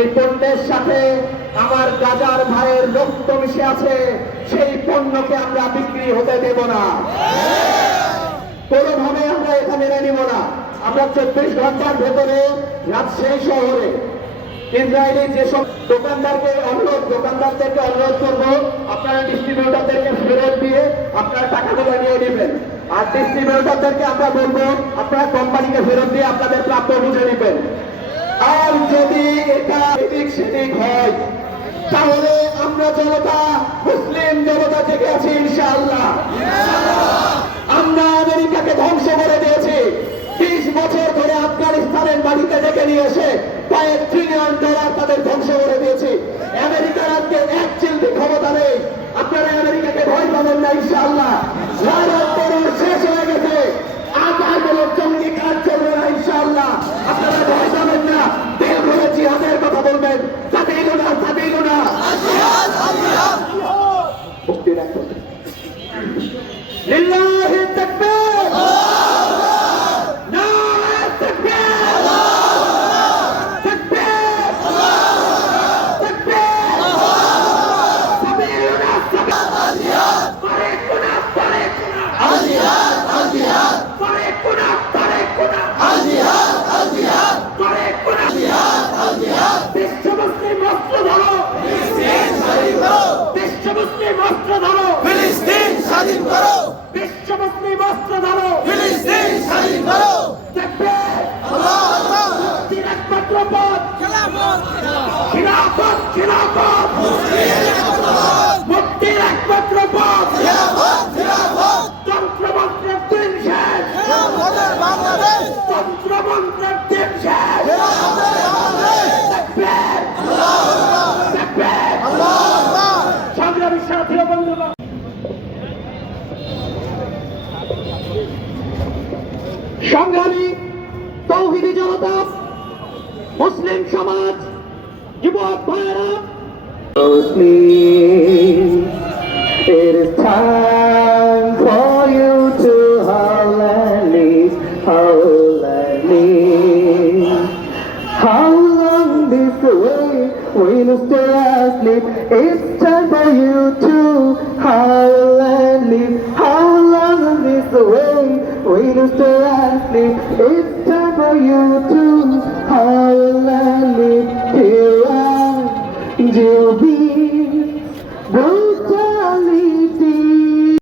সেই পণ্যের সাথে আমার গাজার ভাইয়ের রক্ত মিশে আছে, সেই পণ্যকে আমরা বিক্রি হতে দেব না, কোনোভাবে আমরা এটা মেনে নিব না। আমরা 24 ঘন্টার ভেতরে রাজশাহী শহরে ইসরায়েলি যেসব দোকানদারদেরকে অনুরোধ করবো, আপনারা ডিস্ট্রিবিউটারদেরকে ফেরত দিয়ে আপনারা টাকাগুলো নিয়ে নেবেন। আর ডিস্ট্রিবিউটারদেরকে আমরা বলবো আপনারা কোম্পানিকে ফেরত দিয়ে আপনাদের প্রাপ্য বুঝে নেবেন। আর যদি এটা এদিক সেদিক হয় তাহলে আমরা জনতা, মুসলিম জনতা জেগে আছি ইনশাআল্লাহ। আমরা আমেরিকাকে ধ্বংস করে দিয়েছি, 20 বছর ধরে আফগানিস্তানের মাটিতে ডেকে নিয়ে এসে কয়েক ট্রিলিয়ন ডলার তাদের ধ্বংস করে দিয়েছি। আমেরিকার আজকে এক চিলতি ক্ষমতা নেই, আপনারা আমেরিকাকে ভয় পাবেন না ইনশাআল্লাহ। শেষ হয়ে গেছে, আজ আর কোনো জঙ্গি কাজ চলবে না ইনশাআল্লাহ। আপনারা ভয় পাবেন না, দিল ভরে জিহাদের কথা বলবেন, সাবিলুনা সাবিলুনা মুক্তি রাখবেন। লিল্লাহি তাকবীর, নারে তাকবীর, তাকবীর, তাকবীর, সাবিলুনা সাবিলুনা, তারিকুনা তারিকুনা, আল জিহাদ আল জিহাদ, তারিকুনা তারিকুনা, আল জিহাদ আল জিহাদ, তারিকুনা জিহাদ আল জিহাদ। বিশ্ব মুসলিম অস্ত্র ধরো, ফিলিস্তিন স্বাধীন করো, বিশ্ব মুসলিম অস্ত্র ধরো, ফিলিস্তিন স্বাধীন করো, বিশ্ব মুসলিম অস্ত্র ধরো, ফিলিস্তিন স্বাধীন করো। তাকবীর, আল্লাহু আকবার। মুক্তির একমাত্র পথ খিলাফত, খিলাফত, খিলাফত, মুক্তির একমাত্র পথ খিলাফত, খিলাফত। তন্ত্রমন্ত্রের দিন শেষ, খিলাফতের বাংলাদেশ, তন্ত্রমন্ত্রের দিন শেষ, খিলাফতের বাংলাদেশ। তাকবীর, আল্লাহু আকবার, তাকবীর, আল্লাহু আকবার। সংগ্রামী সাথী ও বন্ধুগণ, সংগ্রামী তৌহিদি জনতা, মুসলিম সমাজ, যুবক ভাইয়েরা, it is time for you to howl and leave, howl and leave. How long this way will you stay asleep? It's time for you to howl and leave. How long this way will you stay asleep? It's time for you to